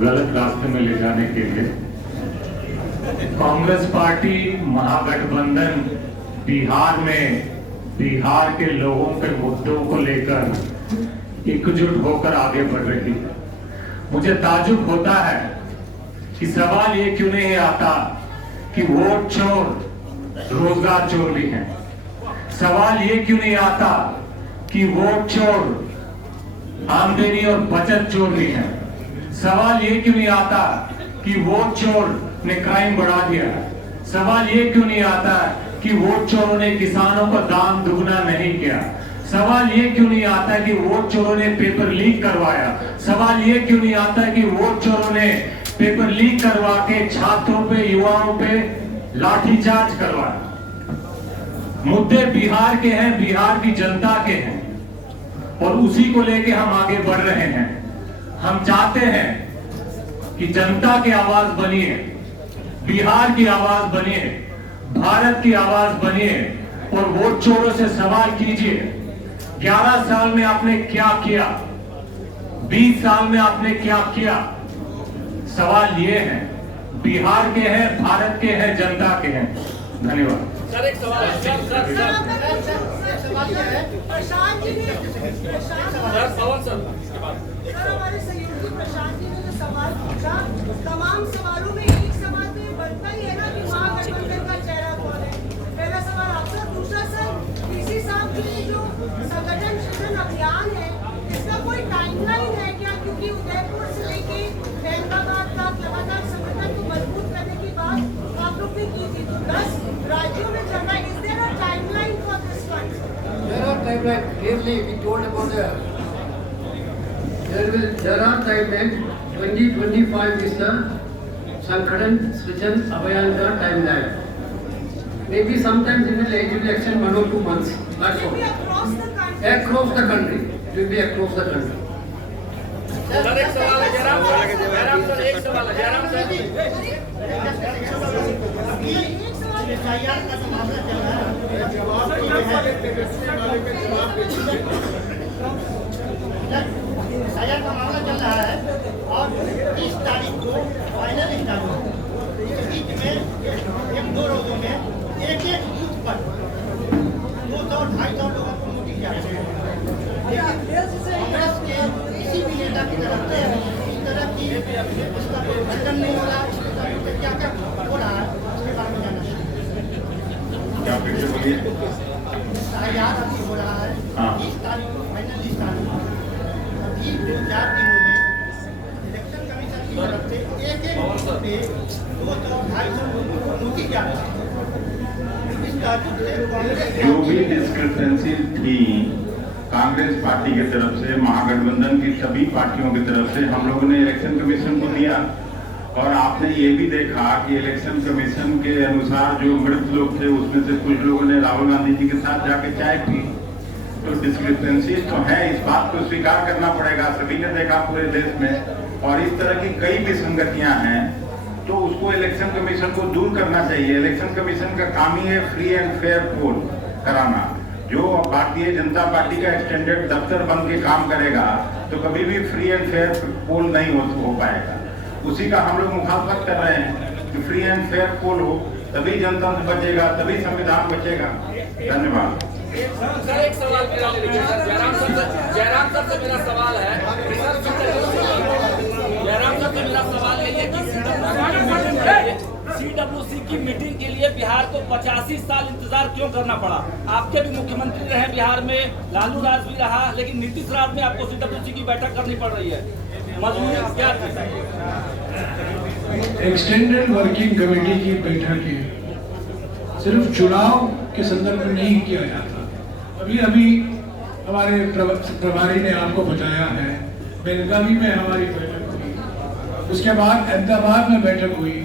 गलत रास्ते में ले जाने के लिए कांग्रेस पार्टी महागठबंधन बिहार के लोगों के मुद्दों को लेकर एकजुट होकर आगे बढ़ रही है। मुझे ताज्जुब होता है कि सवाल ये क्यों नहीं आता कि वोट चोर रोजगार चोर भी हैं। सवाल ये क्यों नहीं आता कि वोट चोर आमदनी और बचत चोर भी हैं। सवाल ये क्यों नहीं आता कि वोट चोर ने क्राइम बढ़ा दिया। सवाल ये क्यों नहीं आता कि वोट चोरों ने किसानों को दाम दुगना नहीं किया। सवाल ये क्यों नहीं आता कि वोट चोरों ने पेपर लीक करवाया। सवाल ये क्यों नहीं आता कि वोट चोरों ने पेपर लीक करवा के छात्रों पे युवाओं पे लाठीचार्ज करवाया। मुद्दे बिहार के हैं, बिहार की जनता के हैं और उसी को लेके हम आगे बढ़ रहे हैं। हम चाहते हैं कि जनता की आवाज बनिए, बिहार की आवाज बनिए, भारत की आवाज बनिए और वोट चोरों से सवाल कीजिए 11 साल में आपने क्या किया, 20 साल में आपने क्या किया। सवाल ये है, बिहार के हैं, भारत के हैं, जनता के हैं। धन्यवाद। सर एक सवाल है प्रशांत जी ने हमारे सहयोगी प्रशांत जी ने जो सवाल पूछा, तमाम सवालों में एक सवाल तो ये बढ़ता ही है ना कि महागठबंधन का चेहरा कौन है। पहला सवाल आपसे। दूसरा सर, डीसी साहब के जो संगठन सृजन अभियान है, इसका कोई टाइमलाइन है क्या? क्योंकि उदयपुर से लेके हैदराबाद तक लगातार संगठन को मजबूत करने की बात आप लोग ने की थी, तो 10 राज्यों में चल रहा है। Is there a timeline for this one? There are timeline. Clearly, we told about there are timeline. 2025 is the Sankaran Srijan Abhayan ka timeline. Maybe sometimes it will extend 1 or 2 months. That's all. It will be across the country. Across the country. It will be across the country. Sir एक सवाल है Jairam sir एक सवाल है Jairam sir FIR का मामला चल रहा है, एफआईआर का मामला चल रहा है और 30 तारीख को फाइनल स्टार्ट होगा। इस बीच में 1-2 रोजों में एक बूथ पर 200-250 लोगों को नोटिस जारी है। कांग्रेस के किसी भी नेता की तरफ से इस तरह की इसका कोई खंडन नहीं हो रहा, क्या क्या हो रहा है उसके बारे में जानना तैयार अभी हो रहा है। 30 तारीख को फाइनल स्टार्ट होगा। अभी 2-4 दिनों में इलेक्शन कमीशन की तरफ से एक बूथ पे 200-250 लोगों को नोटिस जा रहा है। इस तारीख से कांग्रेस जो भी डिस्क्रिपेंसी थी कांग्रेस पार्टी की तरफ से, महागठबंधन की सभी पार्टियों की तरफ से, हम लोगों ने इलेक्शन कमीशन को दिया और आपने ये भी देखा कि इलेक्शन कमीशन के अनुसार जो मृत लोग थे उसमें से कुछ लोगों ने राहुल गांधी जी के साथ जाके चाय पी। तो डिस्क्रिपेंसी तो है, इस बात को स्वीकार करना पड़ेगा, सभी ने देखा पूरे देश में। और इस तरह की कई विसंगतियां हैं तो उसको इलेक्शन कमीशन को दूर करना चाहिए। इलेक्शन कमीशन का काम ही है फ्री एंड फेयर पोल कराना। जो भारतीय जनता पार्टी का एक्सटेंडेड दफ्तर बन के काम करेगा तो कभी भी फ्री एंड फेयर पोल नहीं हो पाएगा। उसी का हम लोग मुखालफत कर रहे हैं कि फ्री एंड फेयर पोल हो, तभी जनतंत्र बचेगा, तभी संविधान बचेगा। धन्यवाद। सर एक सवाल मेरा जयराम सर से मेरा सवाल है जयराम सर से मेरा सवाल है कि सीडब्ल्यूसी की मीटिंग के लिए बिहार को 85 साल इंतजार क्यों करना पड़ा? आपके भी मुख्यमंत्री रहे बिहार में, लालू राज भी रहा, लेकिन नीतीश राज में आपको सीडब्ल्यूसी की बैठक करनी पड़ रही है। मजबूरी क्या थी? एक्सटेंडेड वर्किंग कमेटी की बैठक सिर्फ चुनाव के संदर्भ में नहीं किया जाता। अभी हमारे प्रभारी ने आपको बताया है, बेलगावी में हमारी बैठक हुई, उसके बाद अहमदाबाद में बैठक हुई,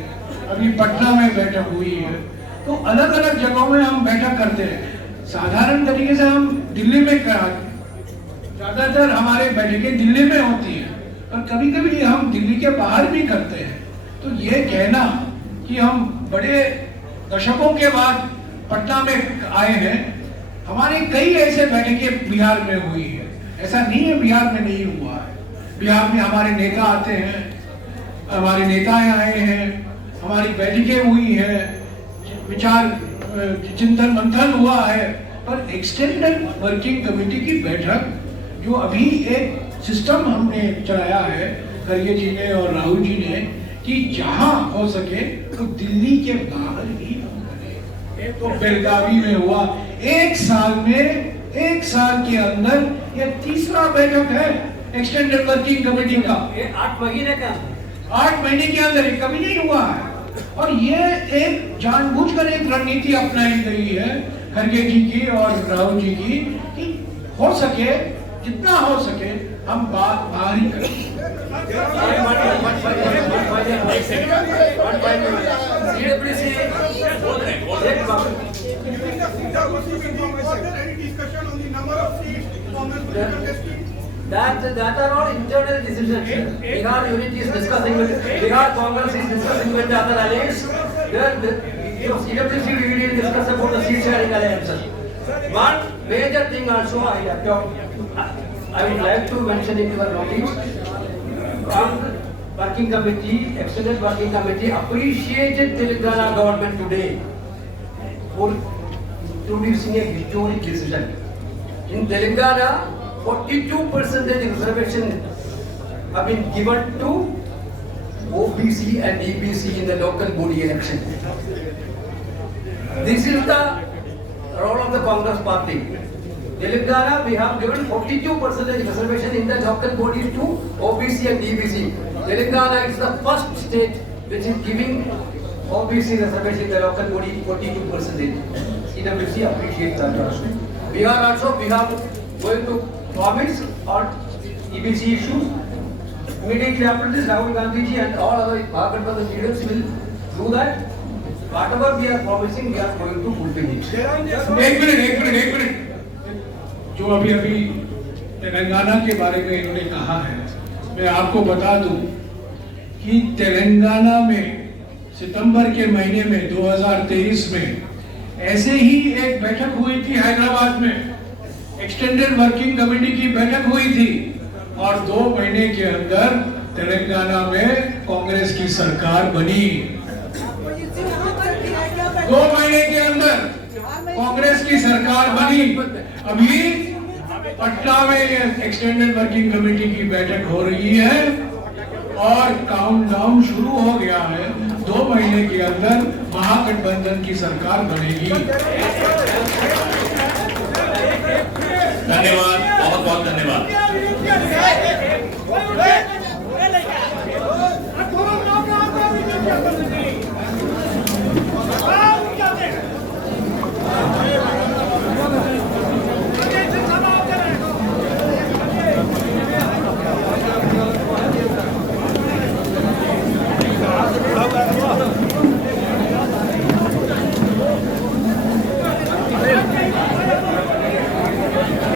अभी पटना में बैठक हुई है। तो अलग अलग जगहों में हम बैठक करते हैं। साधारण तरीके से हम दिल्ली में कराते, ज्यादातर हमारे बैठकें दिल्ली में होती हैं, और कभी कभी हम दिल्ली के बाहर भी करते हैं। तो ये कहना कि हम बड़े दशकों के बाद पटना में आए हैं, हमारे कई ऐसे बैठकें बिहार में हुई है। ऐसा नहीं है बिहार में नहीं हुआ है। बिहार में हमारे नेता आते हैं, हमारे नेता आए हैं, हमारी बैठकें हुई हैं, विचार चिंतन मंथन हुआ है, पर एक्सटेंडेड वर्किंग कमेटी की बैठक जो अभी एक सिस्टम हमने चलाया है खड़गे जी ने और राहुल जी ने कि जहां हो सके तो दिल्ली के बाहर ही हम करें। तो बेलगावी में हुआ, एक साल के अंदर ये तीसरा बैठक है एक्सटेंडेड वर्किंग कमेटी का। 8 महीने का 8 महीने के अंदर ये कभी नहीं हुआ है। और ये एक जानबूझकर एक रणनीति अपनाई गई है खड़गे जी की और राहुल जी की कि हो सके जितना हो सके हम बात बाहर ही करें। That are all internal decisions. Bihar unit is discussing with Bihar Congress is discussing with the other alliance. CWC will discuss about the seat sharing alliances. One major thing also I would like to mention in your notice. Working committee, extended working committee appreciated Telangana government today for introducing a historic decision. In Telangana, 42% reservation have been given to OBC and EBC in the local body election. This is the role of the Congress party. Telangana, we have given 42% reservation in the local bodies to OBC and EBC. Telangana is the first state which is giving OBC reservation in the local body 42%. CWC appreciates that also. We have going to promise on EBC issues. Immediately after this, Rahul Gandhi ji and all other Bhagat leaders will do that. Whatever we are promising, we are going to fulfill it. एक minute जो अभी तेलंगाना के बारे में इन्होंने कहा है, मैं आपको बता दूं कि तेलंगाना में सितंबर के महीने में 2023 में ऐसे ही एक बैठक हुई थी हैदराबाद में, एक्सटेंडेड वर्किंग कमेटी की बैठक हुई थी और 2 महीने के अंदर तेलंगाना में कांग्रेस की सरकार बनी। 2 महीने के अंदर कांग्रेस की सरकार बनी। अभी पटना में एक्सटेंडेड वर्किंग कमेटी की बैठक हो रही है और काउंटडाउन शुरू हो गया है। 2 महीने के अंदर महागठबंधन की सरकार बनेगी। धन्यवाद, बहुत बहुत धन्यवाद।